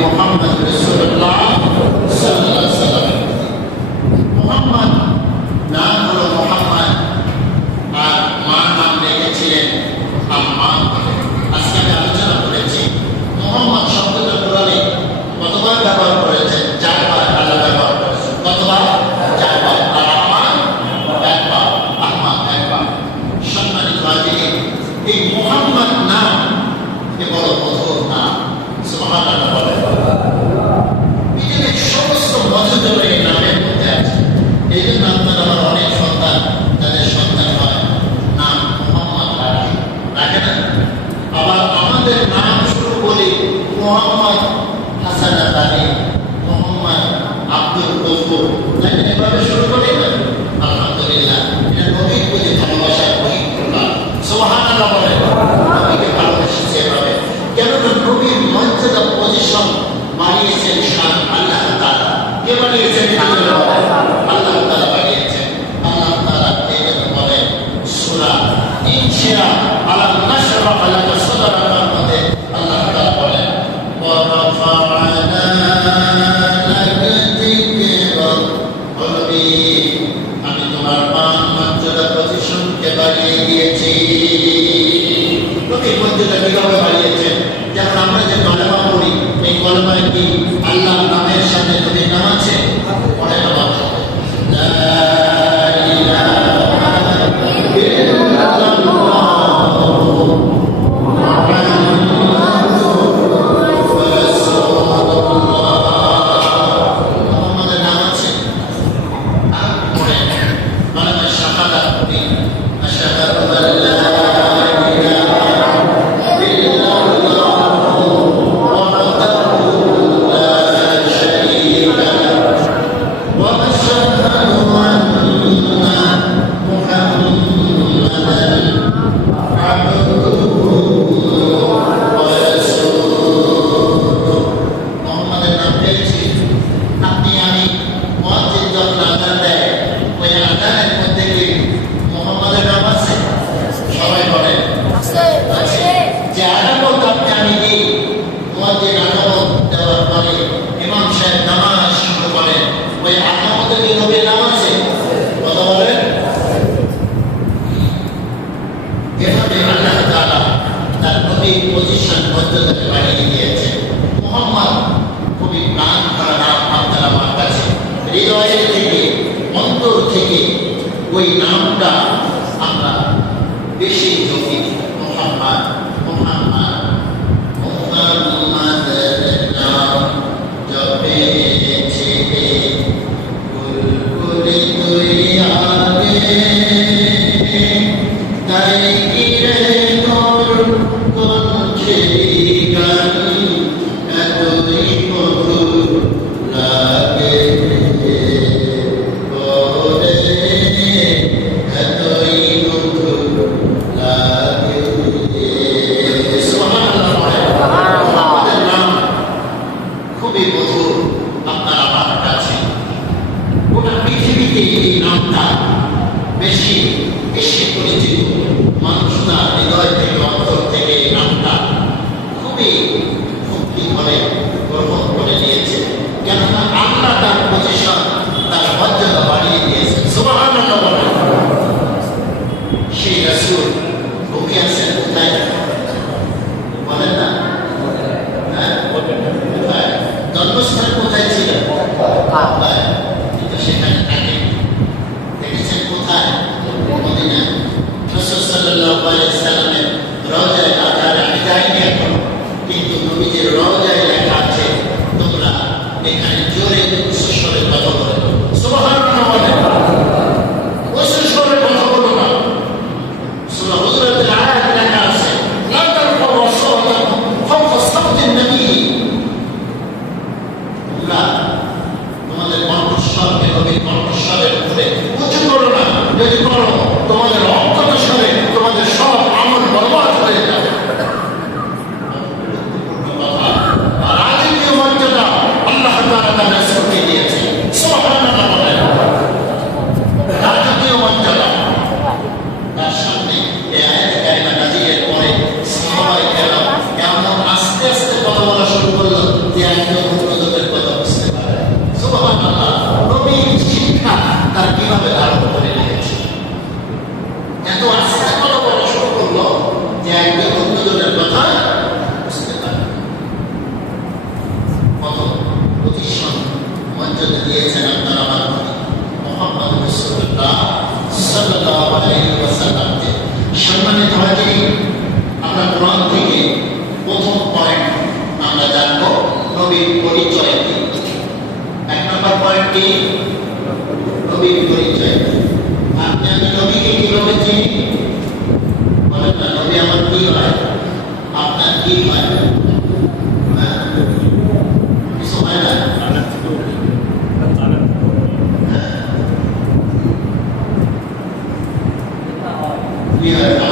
محمد صلى الله মোহাম্মদ খুবই প্রাণ ভরা নাম আপনার আমার কাছে হৃদয়ের থেকে অন্তর থেকে ওই নামটা বক্তব্য দিয়েছেন We are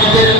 Ele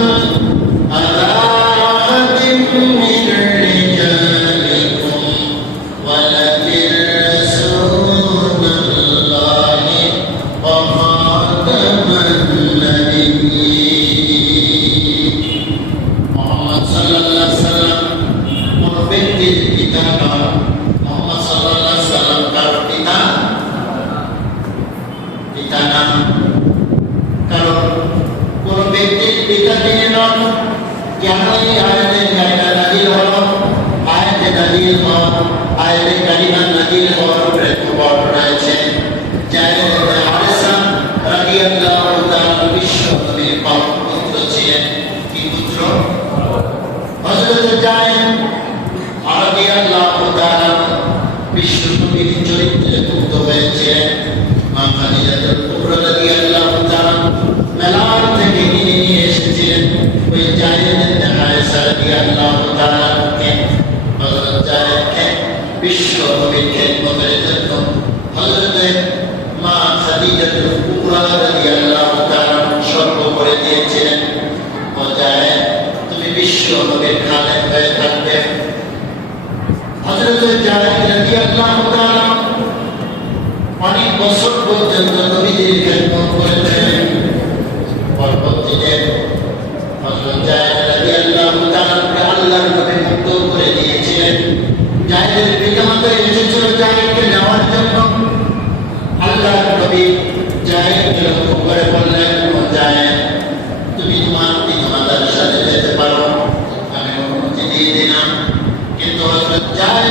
Amen. কেন এই আয়নের জায়গা দাঁড়িয়ে হল আয়তে দাঁড়িয়ে হল আয়তে গাড়ি স্বর্গ করে দিয়েছিলেন পর্যায়ে বছর পর্যন্ত নবীজির খেদমত করেছেন। পরবর্তীতে হজরত জাহেদ আল্লাহ আল্লাহ মুক্ত করে দিয়ে উপরে বললে যায় তুমি তোমার পিতামাতার সাথে যেতে পারো আমি অনুমতি দিয়ে দিলাম কিন্তু যায়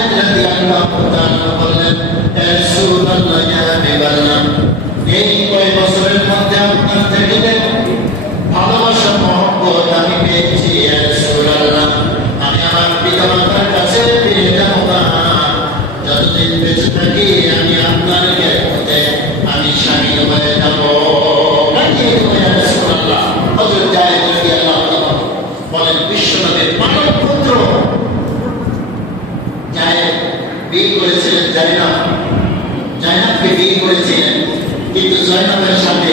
বলেন বিশ্বনাথের মানব পুত্র বিয়ে করেছিলেন জাইনাবকে বিয়ে করেছিলেন কিন্তু জয়নাবের সাথে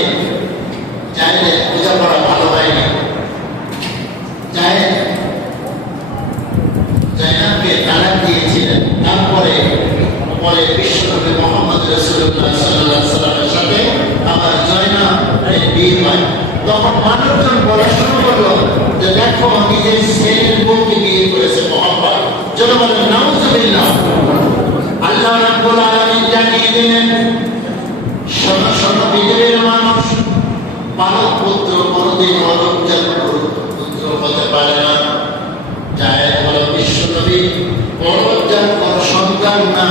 মানুষজন বলা শুরু করল যে দেখো আমি যে সেন বউকে বিয়ে করেছে মোহাম্মদ যেন বলেন নাউজুবিল্লাহ আল্লাহ রাব্বুল আলামিন জানিয়ে দিলেন শত শত পৃথিবীর মানুষ মানব পুত্র কোনোদিন মানব পুত্র হতে পারে না। যায় হলো বিশ্ব নবী মানব যার কোনো সন্তান না।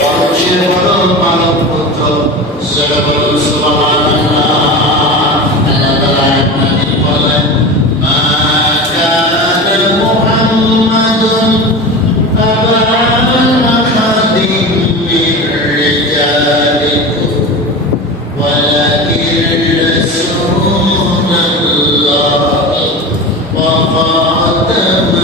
মানুষের হলো মানব পুত্র সেটা হলো الله أكبر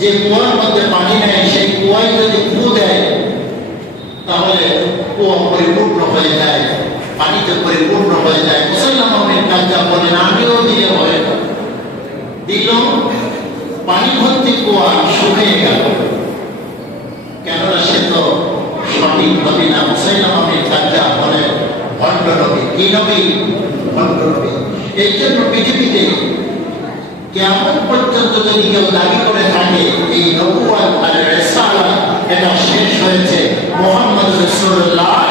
যে কুয়ার মধ্যে পানি নেয়, সেই কুয়ায় যদি ফু দেয়, তাহলে কুয়া পরিপূর্ণ হয়ে যায়, পানিতে পরিপূর্ণ হয়ে যায়। মুসলমানের মমিন কাজটা বলেন আমিও দিয়ে হয়ে দিল, পানি ভর্তি কুয়া শুকিয়ে গেল। কেননা সে তো সঠিক নবী না মুসলমানের মমিন কাজটা বলে ভণ্ড নবী। কি নবী? ভণ্ড নবী। এই জন্য পৃথিবীতে কেমন পর্যন্ত যদি কেউ দাবি করে থাকে এই নবুয়ার এটা শেষ হয়েছে মোহাম্মদ রসুল্লাহ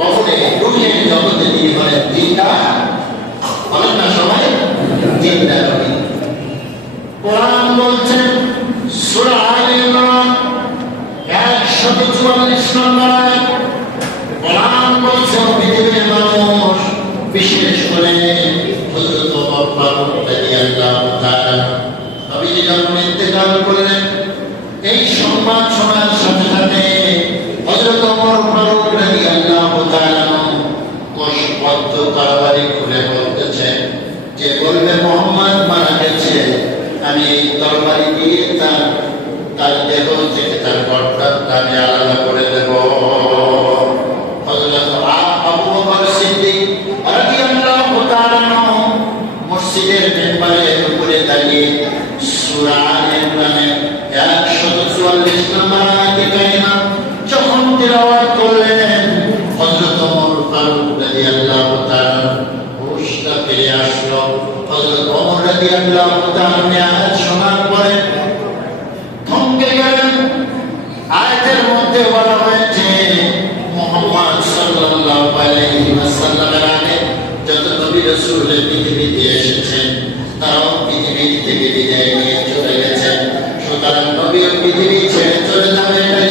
কখনে রুহের জগতে তিনি বলেন জিন্দা বলেন না রবি কোরআন বলছেন, সুরা ইমরান 144 নম্বর আয়াত। যেটি তার কর্তার তাকে আলাদা করে দেবো। রসুলের পৃথিবীতে এসেছেন, তারাও পৃথিবী থেকে বিদায় নিয়ে চলে গেছেন। সুতরাং নবীও পৃথিবী ছেড়ে চলে যাবে এটাই